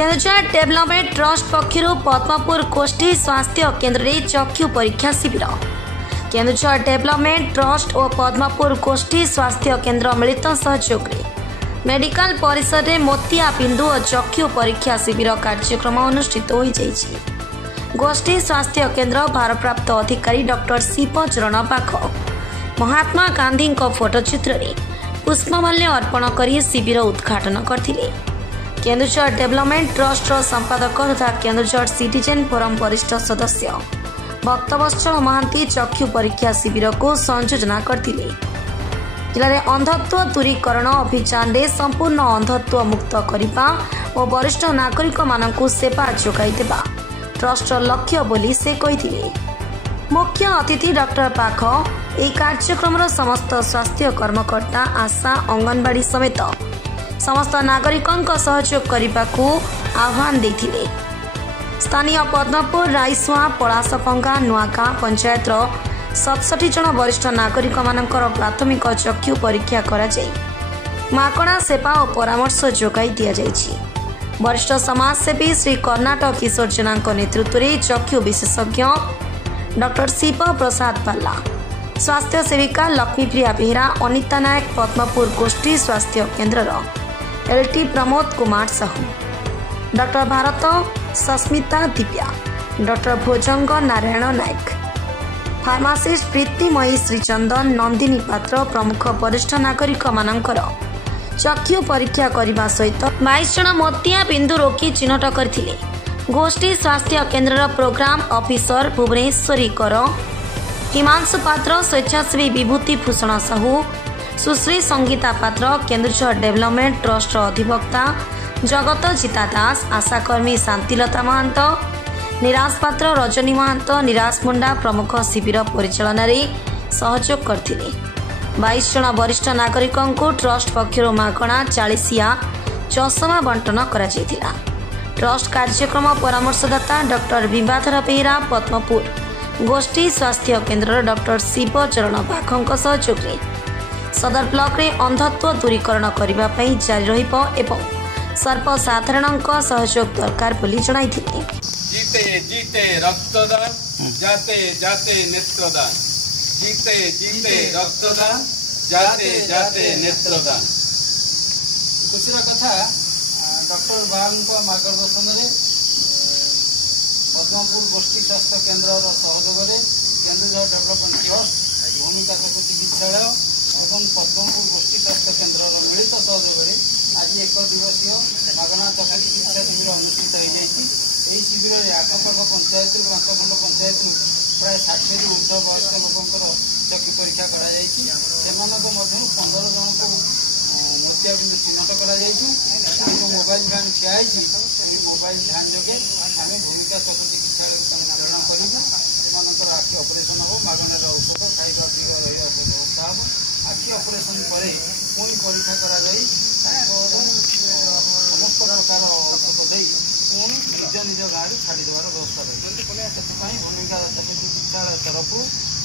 Keonjhar development trust पक्षर Padampur गोष्ठी स्वास्थ्य केन्द्र में चक्षु परीक्षा शिविर। केन्दुझर डेभलपमेंट ट्रस्ट और पद्मपुर गोष्ठी स्वास्थ्य केन्द्र मिलित सहयोग मेडिकल परिसर में मोतिया बिंदु और चक्षु परीक्षा शिविर कार्यक्रम अनुष्ठित हो जाइछि। गोष्ठी स्वास्थ्य केन्द्र भारप्राप्त अधिकारी डॉक्टर शिवचरण पाख महात्मा गांधी फोटोचित्र में पुष्पमाल्य अर्पण कर शिविर उद्घाटन करथिले। केन्दुझर डेभलपमेंट ट्रस्ट संपादक तथा केन्दुझर सिटीजन फोरम वरिष्ठ सदस्य भक्तवत्सल महांती चक्षु परीक्षा शिविर को संयोजना करथिले। जिले में अंधत्व दूरीकरण अभियान में संपूर्ण अंधत्व मुक्त करने और वरिष्ठ नागरिक मानक सेवा जोगाई देवा ट्रस्ट लक्ष्य बोली से कही। मुख्य अतिथि डॉक्टर पाख यह कार्यक्रम समस्त स्वास्थ्य कर्मकर्ता आशा अंगनवाड़ी समेत समस्त नागरिकों सहयोग करने को आह्वान देथिले। स्थानीय पद्मपुर राईसुआ पलासपंगा नुआगाँ पंचायत 67 जन वरिष्ठ नागरिक मानकर प्राथमिक चक्षु परीक्षा कराई मागणा सेवा और परामर्श जोगाई दि जाइछि। वरिष्ठ समाजसेवी श्री कर्णाटक किशोर जेना नेतृत्व में चक्षु विशेषज्ञ डॉक्टर शिव प्रसाद पाला, स्वास्थ्य सेविका लक्ष्मीप्रिया बेहरा, अनिता नायक पद्मपुर गोष्ठी स्वास्थ्य केन्द्र LT Pramod Kumar Sahu, doctor Bharat Sasmita Divya, doctor Bhojang Narayan Nayak, pharmacist Pritimayi Srichandan Nandini Patra प्रमुख वरिष्ठ नागरिक मानकर चक्षु परीक्षा करने सहित 22 जन मोतिया बिंदु रोगी चिन्हट करथिले। गोष्ठी स्वास्थ्य केन्द्र प्रोग्राम ऑफिसर भुवनेश्वरी कर, हिमांशु पात्र, स्वेच्छासेवी विभूति भूषण साहू, सुश्री संगीता पात्र, केन्दुझर डेभलपमेंट ट्रस्ट अधिवक्ता जगत जिता दास, आशाकर्मी शांतिलता महंत, निराश पात्र, रजनी महंत, निराश मुंडा प्रमुख शिविर परिचालन सहयोग करथिले। 22 जन वरिष्ठ नागरिकों को ट्रस्ट पक्षर मागणा 40 चषमा बंटन करा जायतिला। ट्रस्ट कार्यक्रम परामर्शदाता डॉक्टर विभाधर बेहरा पद्मपुर गोष्ठी स्वास्थ्य केन्द्र डॉक्टर शिवचरण पाखों सहयोग सदर ब्लॉक रे अंधत्व दूरीकरण करने जारी रहिबो एवं सर्वसाधारण सहयोग दरकार बोली जणाइथिले। जीते जीते रक्तदान, जाते जाते नेत्रदान, जीते जीते रक्तदान, जाते जाते नेत्रदान। खुशी कथा डॉक्टर बाबू मार्गदर्शन में पद्मपुर गोष्ठी स्वास्थ्य केन्द्र सहयोग केन्दुझर डेभलपमेंट ट्रस्ट भूमिका चिकित्सालय और पद्मपुर गोष्ठी स्वास्थ्य केन्द्र मिलित सहयोग आज 1 दिवसीय मागणा चक्षु चिकित्सा शिविर अनुष्ठित हो जाएगी। यही शिविर में आखपाख पंचायत बांकखंड पंचायत प्राय 60 ରୁ ऊर्ध्व वयस्क लोकंर चक्षु परीक्षा कराई 15 जन को मोतिया बिंदु चिन्हट कर मोबाइल भ्यान ठिया मोबाइल भ्यान जोगे आम भूमिका चक्षु चिकित्सा निर्माण कर आखि ऑपरेशन हम मागणार औषध खाଇବା पिଇବା रहा व्यवस्था हम आखि ऑपरेशन पर पुणी परीक्षा कर समस्त प्रकार औषध दे पुणी निज निज गाँव छाड़देवार व्यवस्था रही है। भूमिका चक्षु चिकित्सालय तरफ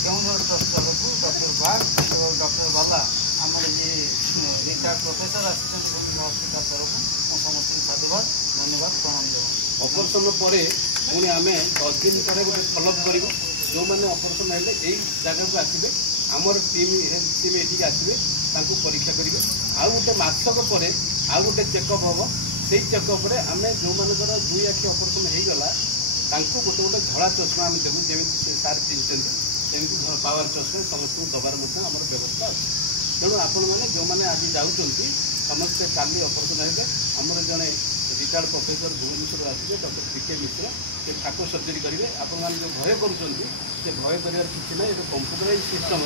केन्दुझर ट्रस्ट तरफ डॉक्टर बाग और डॉक्टर बाला आम जी रिटायर्ड प्रोफेसर आसिस्टेंट हस्पिटाल तरफ समस्त साधुवाद धन्यवाद प्रणाम देव। ऑपरेशन पर पुणी आम 10 दिन पर गोटे फॉलोअप कर जो मैंने ऑपरेशन हेल्ले यही जगह को आसवे आमर टीम हेल्थ टीम ये आसवे परीक्षा करेंगे आउ गोटे मासक पर आउ गोटे चेकअप हम से चेकअप आम जो मानकर 2 आखि ऑपरेशन हो गला गोटे गोटे धड़ा चश्मा आम देवु जमी सार चिन्हते सेमती पावर चश्मा समस्त दबार आम व्यवस्था अच्छे। तेणु आपण मैंने जो मैंने आज जाऊँगी समस्ते काली ऑपरेशन हे आमर जड़े रिटायर्ड प्रोफेसर भुवनेश्वर आसवे डॉक्टर पीके मिश्र ये ठाकुर सर्जरी करेंगे। आपण मैंने जो भय कर भय कर किसी ना ये कंप्यूटराइज सिस्टम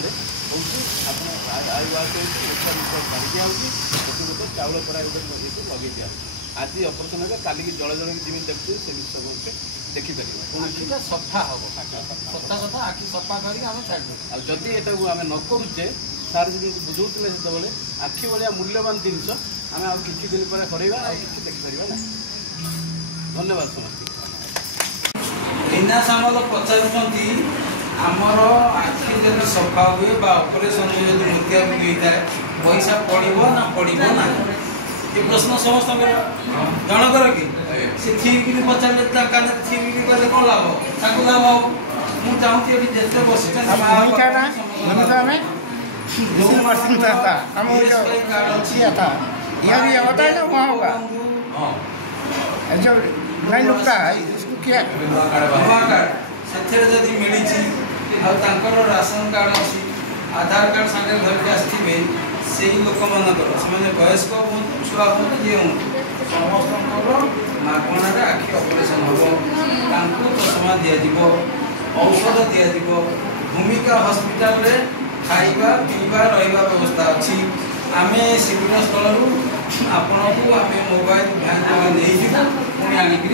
छाड़ी दिया गोटे गोटे चाउल पड़ा गोटे लगे दिया आज ऑपरेशन है काली जड़े जड़े जमी देखते से सब देखिपर सफा हम सफा सफा आखि सफा कर जदि यहाँ आम न करुचे सार जी बुझाते जो आखि भाया मूल्यवान जिनस आम आ कि दिन पर हरवा कि देखिपर ना। धन्यवाद समस्त। रीना सामल पचार आमर आखि जब सफा हुए ऑपरेशन जो मोतिया होता है पैसा पड़ो ना पड़ो ना ये प्रश्न समस्त जनकर कि से ठीक पचारे ठीक कले कौन लाभ ताकू लाभ ମୁଁ ଚାହୁଁଛି ଏଠି ଯେତେ ବସିଛନ୍ତି ସେଥିରେ ଯଦି ମିଳିଛି ଆଉ ତାଙ୍କର ରାସନ କାର୍ଡ ଅଛି आधार कार्ड सागे धरिक आसवे से लोक मानकर से वयस्क हूँ छुआ हूँ जी हूँ समस्त मागणार आखि ऑपरेशन हम चषमा दिज्व औषध दिज्व भूमिका हॉस्पिटल रे खाइबा पीवा रहिबा व्यवस्था अच्छी आम शिविर स्थल आपण को आम मोबाइल बैंक नहीं जीवु पुणी आणिक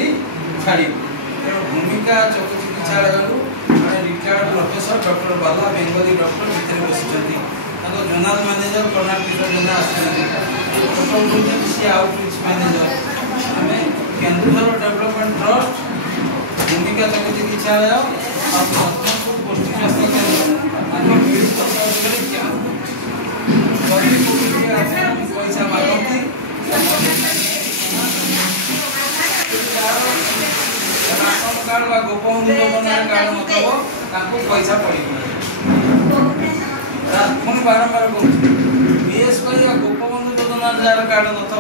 छाड़ू तेणु भूमिका चक्षु चिकित्सालय रिटायर्ड प्रोफेसर डॉक्टर बाला बेंगली डॉक्टर भितर बसी जोनाल मैनेजर कर्णाटक जेना सी आउटरीच मैनेजर आम केन्दुझर डेवलपमेंट ट्रस्ट भूमिका चक्षु चिकित्सालय गोष्ठी स्वास्थ्य केन्द्र पैसा मागती राशन कार्ड व गोपबंधु योजना कार्ड मतलब पैसा पड़े पुणी बारंबार कहूँ बीएसवाई गोपबंधु योजना जार कार्ड नथो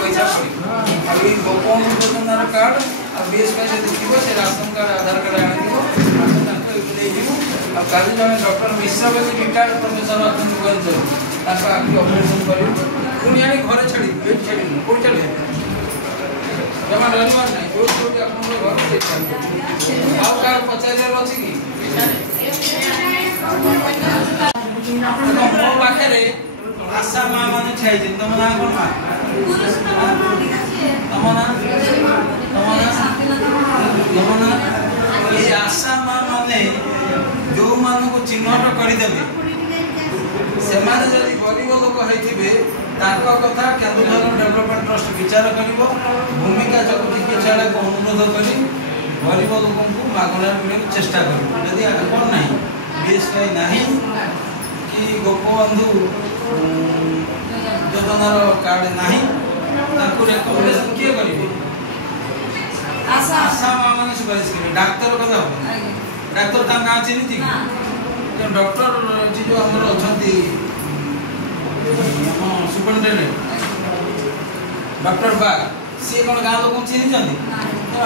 पैसा पड़े गोपबंधु योजना कार्ड आ बीएसवाई से राशन कार्ड आधार कार्ड आनी काली जन डॉक्टर मिश्रा बोली रिटायर्ड प्रोफेसर अच्छा भुवनेश्वर आखि ऑपरेशन कर पुणी आनी घरे छाड़ी छाड़ी कौन चले जमा रहीमार नहीं जो घर आउ पचार अच्छी कि मो पाखे आशा माँ मैंने छाई तुम ना कौन माँ तुम ना ये आशा माँ मैंने जो मान को चिन्हट करदे से गरीब लोक होते कथा केन्दुझर डेवलपमेंट ट्रस्ट विचार कर भूमिका चक्षु चिकित्सालय को अनुरोध कर गरीब लोक मागणार मिले चेष्टा कर कौन ना बीएसवाई ना कि गोपबंधु योजनार कार्ड ना रेकमेंडेशन किए करेंगे आशा माँ मैंने सुपारिश करेंगे डाक्तर कथा हम डाक्तर गाँ चिन्ह डॉक्टर जो आम अच्छा सुपरिटेडेंट डॉक्टर बाग सी कौन गाँव लोग चिन्ह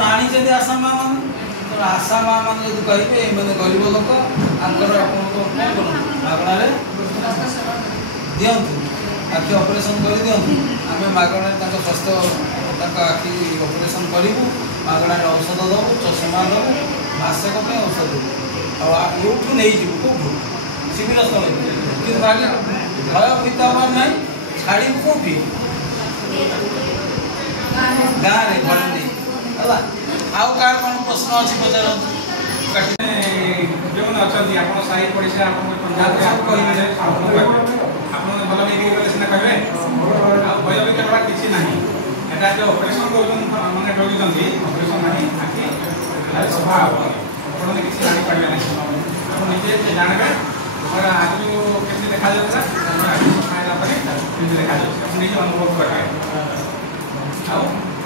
आनी आशा माँ मान आशा माँ मान जो कहे मैंने गरीब लोक आंकर मागणार दिंतु आखि ऑपरेशन कर दिंतु आम मागणार स्वास्थ्य आखि ऑपरेशन करूँ मागणार औषध दबू चषमा दबू मासक औषध देवू नहीं जीव कौटू शिविर स्थल कि भयभीत हमार ना छाड़ी कौटी गाँव में घर नहीं है आउ कार कौन प्रश्न अच्छी पचार जो अच्छा आप साई पड़ोसी भल नहीं गले सीना कहे भयभीत हवा किसी ना यहाँ जो ऑपरेशन मैंने डर ऑपरेशन ना आखि सफा हम आपने किसी जापारे ना आप निजे जानवे आज केमी देखा सफा देखा निजे अनुभव करेंगे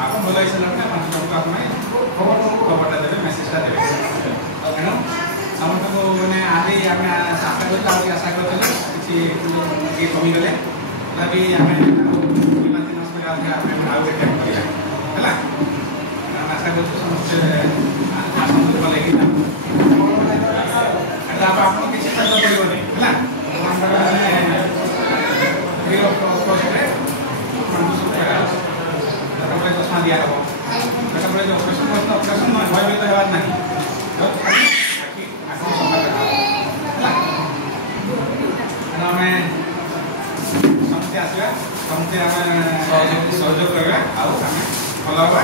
आप भल हो सारे 5 जन को खबरटा देवे मेसेजटा देवे तेणु समस्त को मैंने आज आम आशा कर किसी कमीगले भी आम हस्पिटाल आशा कर समस्ते भले आप किसी खर्च पड़ोनी है चषमा दिया हम ऑपरेशन ऑपरेशन भयभीत हमार ना आम समस्ते आसवा समस्ते आम सहयोग करवा आम भल हवा